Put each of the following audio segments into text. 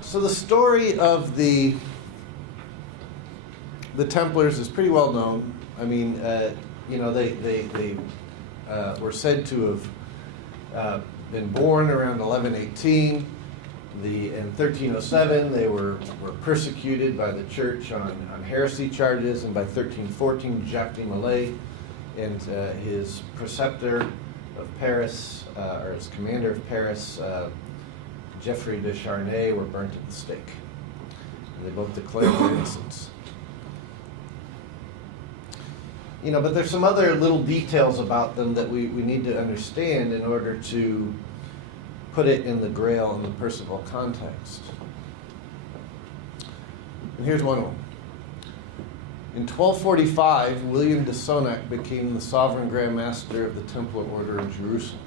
So the story of the Templars is pretty well known. I mean, they were said to have been born around 1118. In 1307, they were persecuted by the church on heresy charges, and by 1314, Jacques de Molay and his preceptor of Paris, or his commander of Paris, Geoffrey de Charnay, were burnt at the stake. And they both declared their innocence. But there's some other little details about them that we need to understand in order to put it in the Grail and the Percival context. And here's one of them. In 1245, William de Sonac became the sovereign Grand Master of the Templar Order of Jerusalem.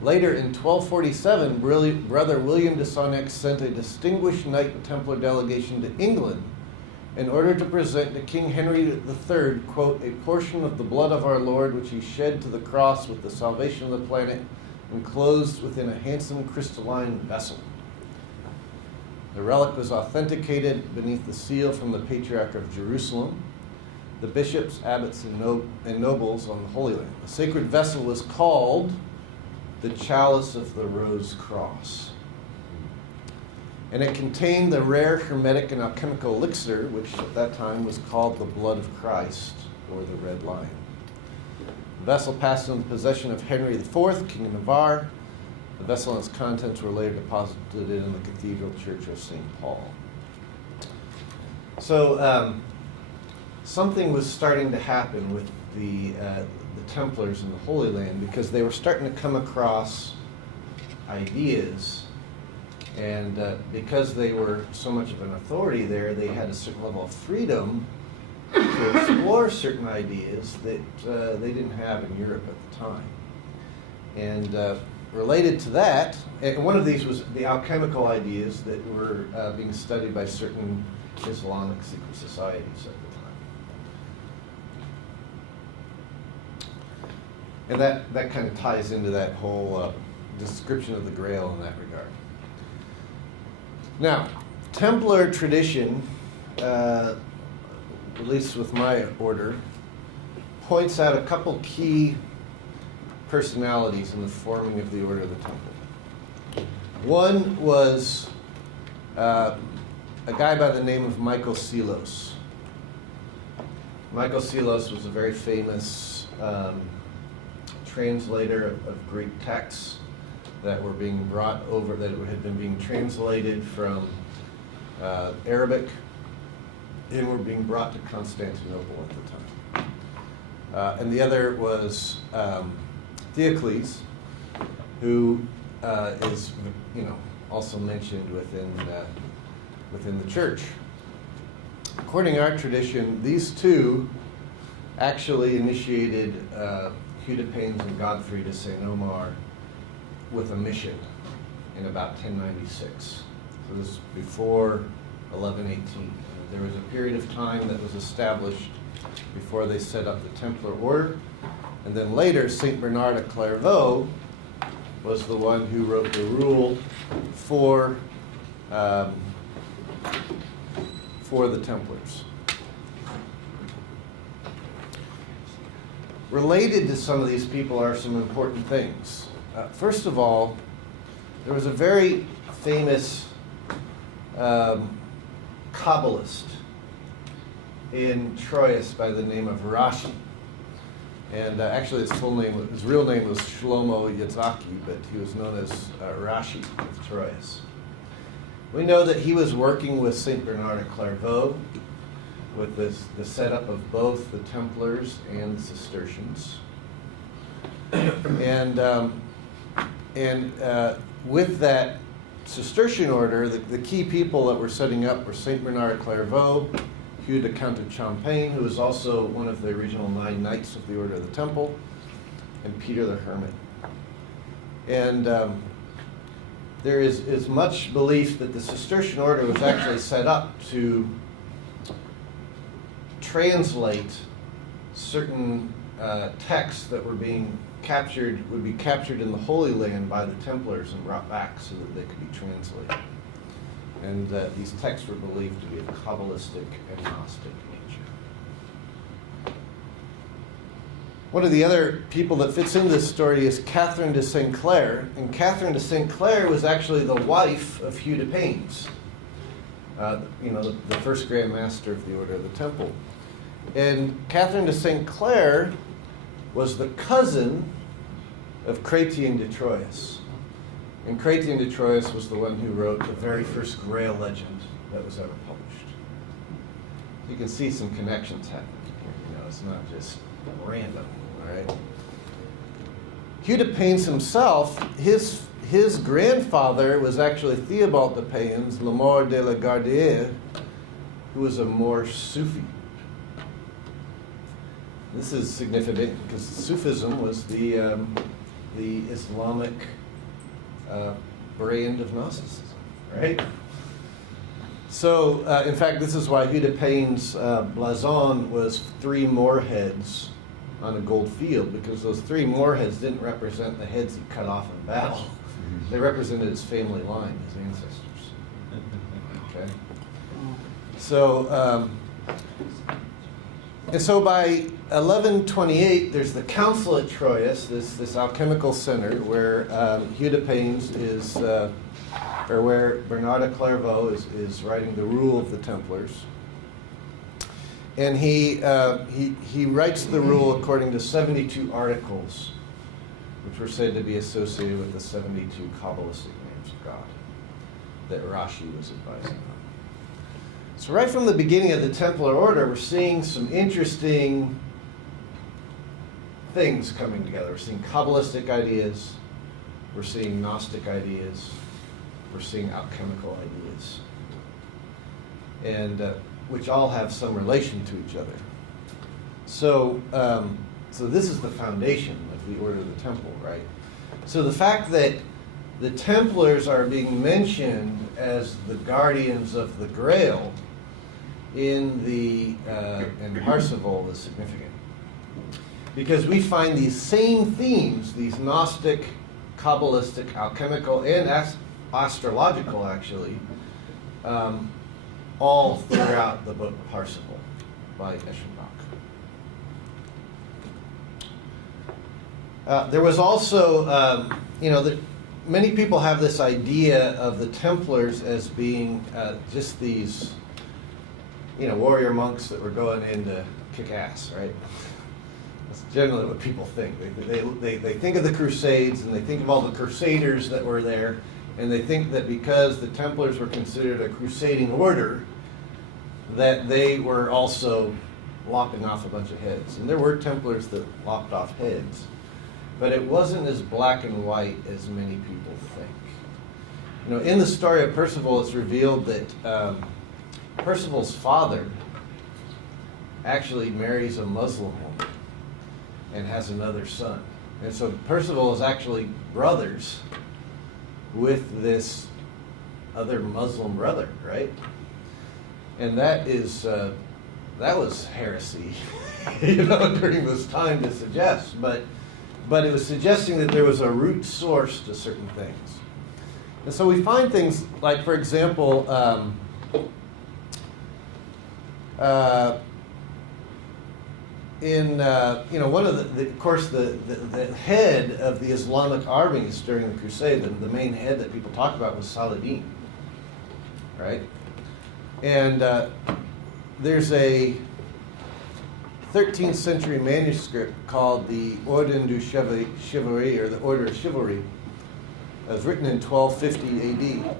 Later, in 1247, Brother William de Sonac sent a distinguished Knight Templar delegation to England in order to present to King Henry III, quote, a portion of the blood of our Lord which he shed to the cross with the salvation of the planet, enclosed within a handsome crystalline vessel. The relic was authenticated beneath the seal from the Patriarch of Jerusalem, the bishops, abbots, and nobles on the Holy Land. The sacred vessel was called the Chalice of the Rose Cross. And it contained the rare hermetic and alchemical elixir, which at that time was called the blood of Christ, or the Red Lion. The vessel passed into the possession of Henry IV, King of Navarre. The vessel and its contents were later deposited in the Cathedral Church of St. Paul. So something was starting to happen with the Templars in the Holy Land, because they were starting to come across ideas, and because they were so much of an authority there, they had a certain level of freedom to explore certain ideas that they didn't have in Europe at the time. And related to that, and one of these was the alchemical ideas that were being studied by certain Islamic secret societies at the time. And that kind of ties into that whole description of the Grail in that regard. Now, Templar tradition, at least with my order, points out a couple key personalities in the forming of the Order of the Temple. One was a guy by the name of Michael Psellos. Michael Psellos was a very famous translator of Greek texts that were being brought over, that had been being translated from Arabic and were being brought to Constantinople at the time. And the other was Theocles, who is, also mentioned within the church. According to our tradition, these two actually initiated Hugh Pains and Godfrey de St. Omar with a mission in about 1096. So this is before 1118. There was a period of time that was established before they set up the Templar Order. And then later, St. Bernard of Clairvaux was the one who wrote the rule for the Templars. Related to some of these people are some important things. First of all, there was a very famous Kabbalist in Troyes by the name of Rashi. And actually his real name was Shlomo Yitzhaki, but he was known as Rashi of Troyes. We know that he was working with St. Bernard of Clairvaux with the setup of both the Templars and the Cistercians. And with that Cistercian order, the key people that were setting up were St. Bernard of Clairvaux, Hugh de Count of Champagne, who was also one of the original 9 Knights of the Order of the Temple, and Peter the Hermit. And there is much belief that the Cistercian order was actually set up to translate certain texts that were being would be captured in the Holy Land by the Templars and brought back so that they could be translated. And these texts were believed to be of Kabbalistic and Gnostic nature. One of the other people that fits into this story is Catherine de St. Clair. And Catherine de St. Clair was actually the wife of Hugh de Paynes, the first Grand Master of the Order of the Temple. And Catherine de St. Clair was the cousin of Chrétien de Troyes. And Chrétien de Troyes was the one who wrote the very first Grail legend that was ever published. You can see some connections happening here. It's not just random, all right? Hugh de Paynes himself, his grandfather was actually Theobald de Payens, Le Mort de la Gardière, who was a Moor Sufi. This is significant because Sufism was the Islamic brand of Gnosticism, right? So, in fact, this is why Hugh de Paynes' blason was 3 Moor heads on a gold field, because those 3 Moor heads didn't represent the heads he cut off in battle. They represented his family line, his ancestors. Okay? So, and so by 1128, there's the Council at Troyes, this alchemical center where Hugh de Paynes is, or where Bernard of Clairvaux is writing the rule of the Templars. And he writes the rule according to 72 articles, which were said to be associated with the 72 Kabbalistic names of God that Rashi was advising on. So right from the beginning of the Templar Order, we're seeing some interesting things coming together. We're seeing Kabbalistic ideas, we're seeing Gnostic ideas, we're seeing alchemical ideas, and which all have some relation to each other. So, so this is the foundation of the Order of the Temple, right? So the fact that the Templars are being mentioned as the guardians of the Grail in Parsifal is significant, because we find these same themes, these Gnostic, Kabbalistic, alchemical, and astrological, actually, all throughout the book Parsifal by Eschenbach. There was also, many people have this idea of the Templars as being just these, warrior monks that were going in to kick ass, right? That's generally what people think. They think of the Crusades, and they think of all the Crusaders that were there, and they think that because the Templars were considered a crusading order, that they were also lopping off a bunch of heads. And there were Templars that lopped off heads, but it wasn't as black and white as many people think. In the story of Percival, it's revealed that Percival's father actually marries a Muslim woman and has another son. And so Percival is actually brothers with this other Muslim brother, right? And that was heresy, during this time to suggest. But it was suggesting that there was a root source to certain things. And so we find things like, for example, one of the head of the Islamic armies during the Crusade, the main head that people talk about was Saladin, right? And there's a 13th century manuscript called the Ordre du Chivalry, or the Order of Chivalry. It was written in 1250 AD.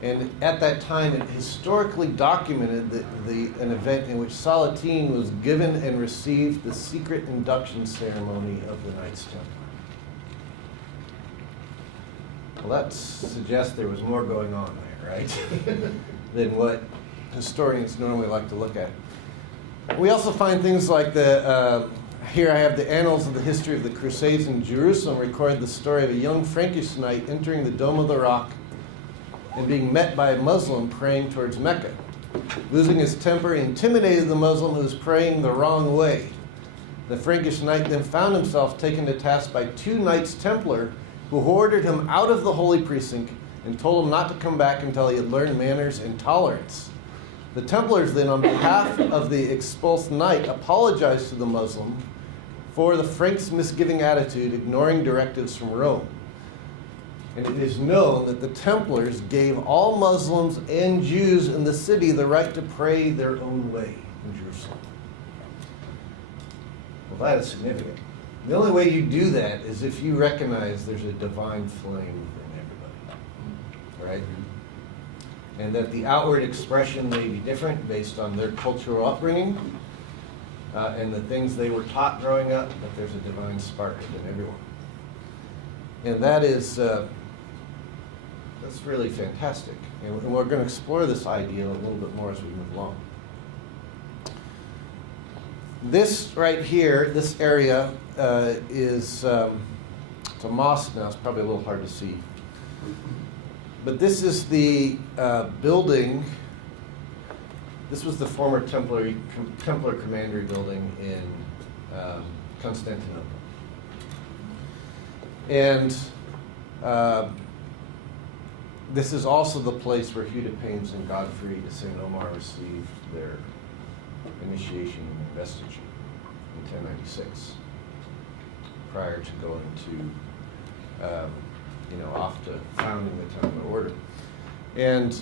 And at that time, it historically documented an event in which Saladin was given and received the secret induction ceremony of the Knights Templar. Well, that suggests there was more going on there, right? than what historians normally like to look at. We also find things like here I have the Annals of the History of the Crusades in Jerusalem record the story of a young Frankish knight entering the Dome of the Rock and being met by a Muslim praying towards Mecca. Losing his temper, he intimidated the Muslim who was praying the wrong way. The Frankish knight then found himself taken to task by 2 Knights Templar who ordered him out of the holy precinct and told him not to come back until he had learned manners and tolerance. The Templars then, on behalf of the expulsed knight, apologized to the Muslim for the Frank's misgiving attitude, ignoring directives from Rome. And it is known that the Templars gave all Muslims and Jews in the city the right to pray their own way in Jerusalem. Well, that is significant. The only way you do that is if you recognize there's a divine flame within everybody, right? And that the outward expression may be different based on their cultural upbringing and the things they were taught growing up, but there's a divine spark within everyone. And that is, that's really fantastic. And we're going to explore this idea a little bit more as we move along. This right here, this area is it's a mosque now. It's probably a little hard to see. But this is the building. This was the former Templar Commandery building in Constantinople. And this is also the place where Hudipanes and Godfrey de St. Omar received their initiation and investiture in 1096, prior to going to, off to founding the Templar Order. And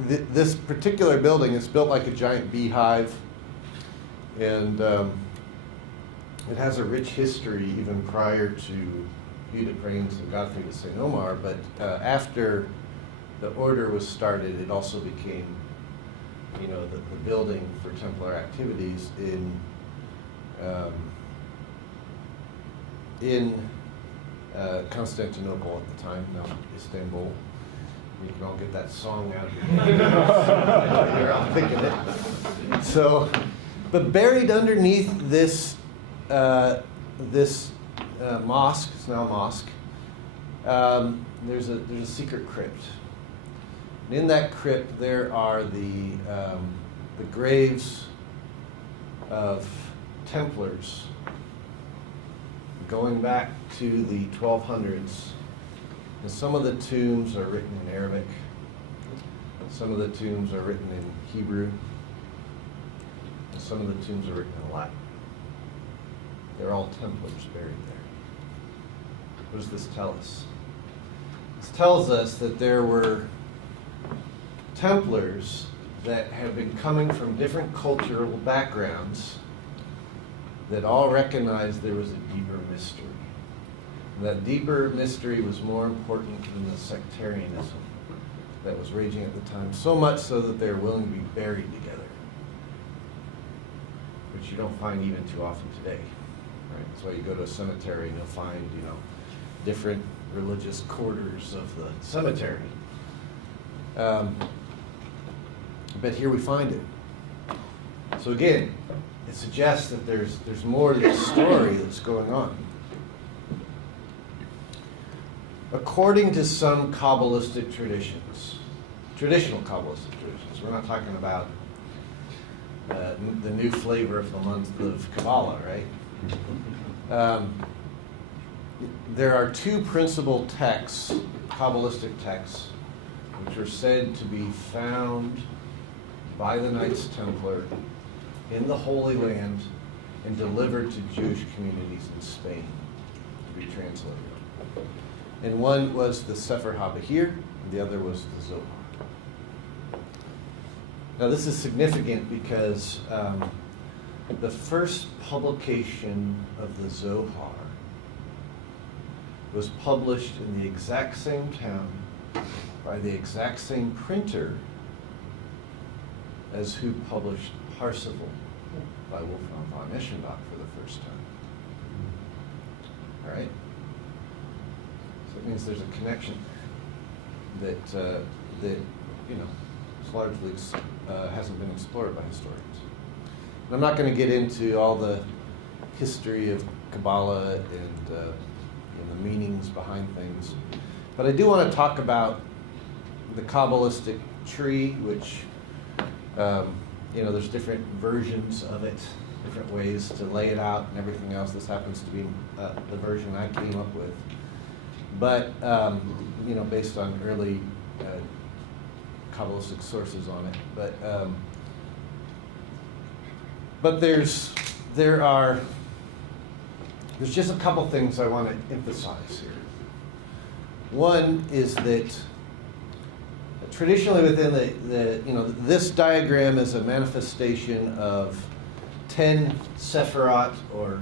this particular building is built like a giant beehive, and it has a rich history even prior to Hudipanes and Godfrey de St. Omar, but after the order was started, it also became the building for Templar activities in Constantinople at the time, now Istanbul. You can all get that song out of your head. You're all thinking it. So, but buried underneath this mosque, it's now a mosque, there's a secret crypt. And in that crypt there are the graves of Templars going back to the 1200s. And some of the tombs are written in Arabic. Some of the tombs are written in Hebrew. And some of the tombs are written in Latin. They're all Templars buried there. What does this tell us? This tells us that there were Templars that have been coming from different cultural backgrounds that all recognized there was a deeper mystery. And that deeper mystery was more important than the sectarianism that was raging at the time, so much so that they're willing to be buried together, which you don't find even too often today. Right? That's why you go to a cemetery and you'll find, different religious quarters of the cemetery. But here we find it. So again, it suggests that there's more to this story that's going on. According to some Kabbalistic traditions, traditional Kabbalistic traditions, we're not talking about the new flavor of the month of Kabbalah, right? There are two principal texts, Kabbalistic texts, which are said to be found by the Knights Templar in the Holy Land and delivered to Jewish communities in Spain to be translated. And one was the Sefer HaBahir, and the other was the Zohar. Now this is significant because the first publication of the Zohar was published in the exact same town by the exact same printer as who published Parsifal by Wolfram von Eschenbach for the first time. All right? So it means there's a connection that largely hasn't been explored by historians. And I'm not going to get into all the history of Kabbalah and the meanings behind things, but I do want to talk about the Kabbalistic tree, which there's different versions of it, different ways to lay it out and everything else. This happens to be the version I came up with. but based on early Kabbalistic sources on it. But there's just a couple things I want to emphasize here. One is that traditionally within this diagram is a manifestation of 10 sephirot or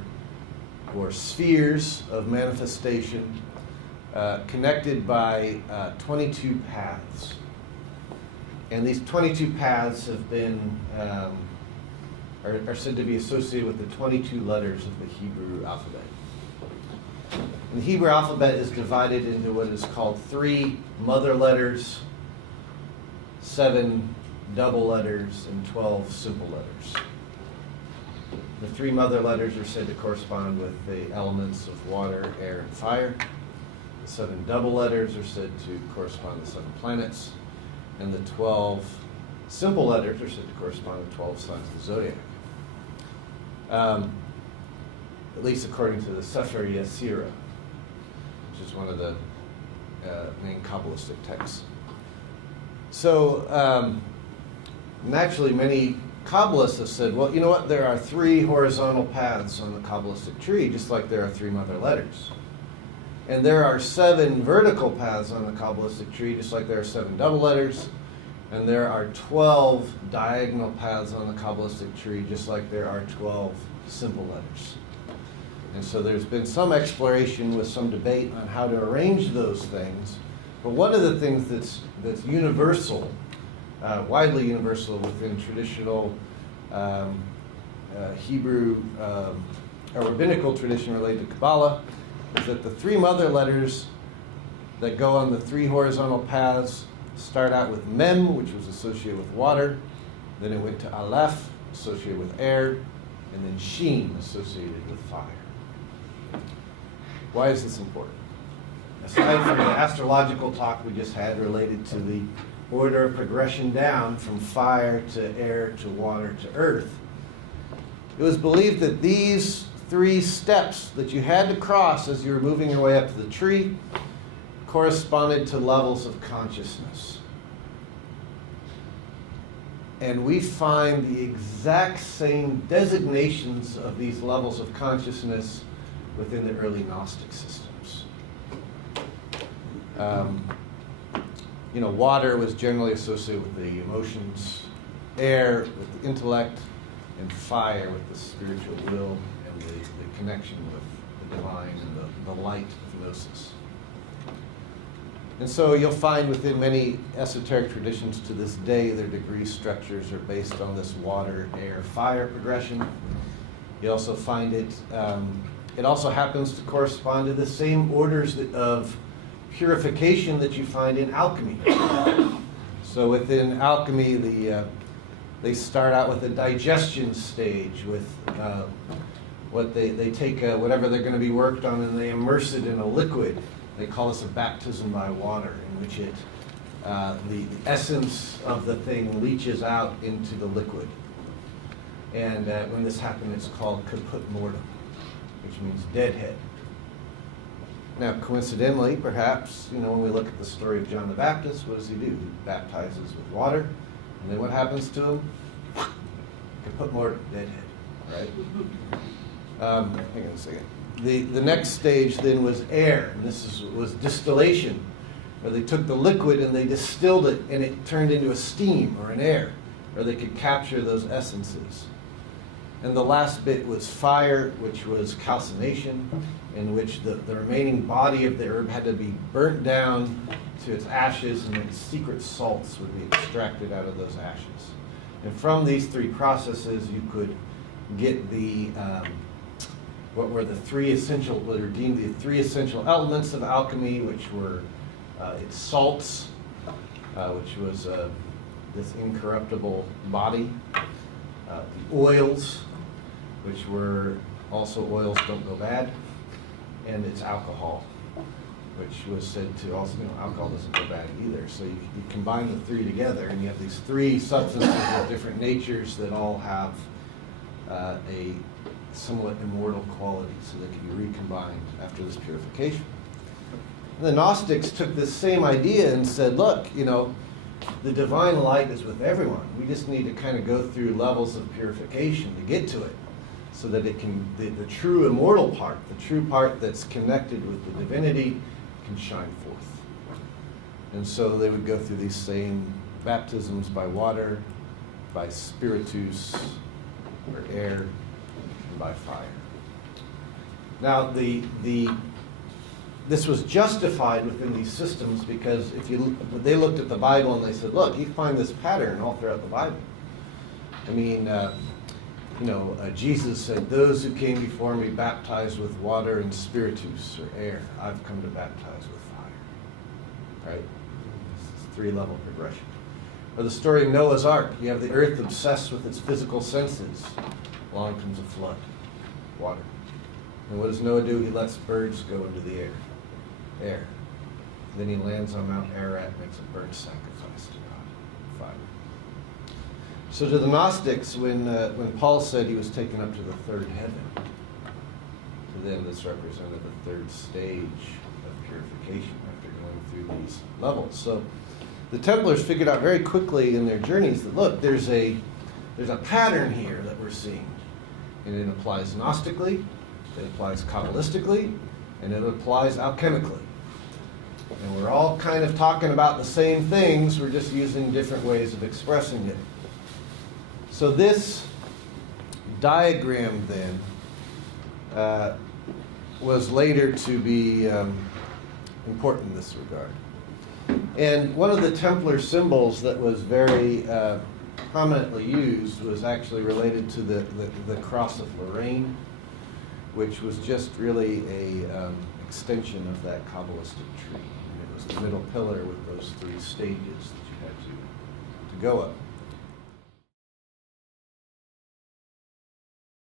spheres of manifestation connected by 22 paths. And these 22 paths have been are said to be associated with the 22 letters of the Hebrew alphabet. And the Hebrew alphabet is divided into what is called 3 mother letters, 7 double letters, and 12 simple letters. The 3 mother letters are said to correspond with the elements of water, air, and fire. The 7 double letters are said to correspond to 7 planets. And the 12 simple letters are said to correspond to 12 signs of the zodiac. At least according to the Sefer Yetzirah, which is one of the main Kabbalistic texts. So naturally, many Kabbalists have said, well, you know what? There are 3 horizontal paths on the Kabbalistic tree, just like there are 3 mother letters. And there are 7 vertical paths on the Kabbalistic tree, just like there are 7 double letters. And there are 12 diagonal paths on the Kabbalistic tree, just like there are 12 simple letters. And so there's been some exploration with some debate on how to arrange those things. But one of the things that's universal, widely universal within traditional Hebrew or rabbinical tradition related to Kabbalah is that the 3 mother letters that go on the 3 horizontal paths start out with Mem, which was associated with water, then it went to Aleph, associated with air, and then Shin, associated with fire. Why is this important? Aside from the astrological talk we just had related to the order of progression down from fire to air to water to earth, it was believed that these 3 steps that you had to cross as you were moving your way up to the tree corresponded to levels of consciousness. And we find the exact same designations of these levels of consciousness within the early Gnostic systems. Water was generally associated with the emotions, air with the intellect, and fire with the spiritual will and the connection with the divine and the light of gnosis. And so you'll find within many esoteric traditions to this day, their degree structures are based on this water, air, fire progression. You also find it also happens to correspond to the same orders of purification that you find in alchemy. So within alchemy, they start out with a digestion stage with what they take whatever they're going to be worked on and they immerse it in a liquid. They call this a baptism by water, in which the essence of the thing leaches out into the liquid. And when this happens, it's called kaput mortem, which means deadhead. Now, coincidentally, perhaps, when we look at the story of John the Baptist, what does he do? He baptizes with water, and then what happens to him? Kaput mortem, deadhead, right? Hang on a second. The next stage then was air, and was distillation, where they took the liquid and they distilled it, and it turned into a steam or an air, where they could capture those essences. And the last bit was fire, which was calcination, in which the remaining body of the herb had to be burnt down to its ashes, and then secret salts would be extracted out of those ashes. And from these 3 processes, you could get what were deemed the 3 essential elements of alchemy, which were its salts, which was this incorruptible body, the oils, which were also oils don't go bad, and its alcohol, which was said to also, alcohol doesn't go bad either. So you combine the 3 together, and you have these 3 substances of different natures that all have a somewhat immortal quality, so they can be recombined after this purification. The Gnostics took this same idea and said, look, the divine light is with everyone. We just need to kind of go through levels of purification to get to it, so that it can, the true immortal part, the true part that's connected with the divinity, can shine forth. And so they would go through these same baptisms by water, by spiritus, or air, and by fire. Now, this was justified within these systems because they looked at the Bible and they said, look, you find this pattern all throughout the Bible. I mean, Jesus said, those who came before me baptized with water and spiritus, or air. I've come to baptize with fire. Right? It's a three-level progression. Or the story of Noah's Ark. You have the earth obsessed with its physical senses. Along comes a flood. Water. And what does Noah do? He lets birds go into the air. Then he lands on Mount Ararat, makes a burnt sacrifice to God. Fire. So to the Gnostics, when Paul said he was taken up to the third heaven, to them this represented the third stage of purification after going through these levels. So the Templars figured out very quickly in their journeys that, look, there's a pattern here that we're seeing. And it applies Gnostically, it applies Kabbalistically, and it applies alchemically. And we're all kind of talking about the same things, we're just using different ways of expressing it. So this diagram then was later to be important in this regard. And one of the Templar symbols that was very prominently used was actually related to the Cross of Lorraine, which was just really a extension of that Kabbalistic tree. And it was the middle pillar with those three stages that you had to go up.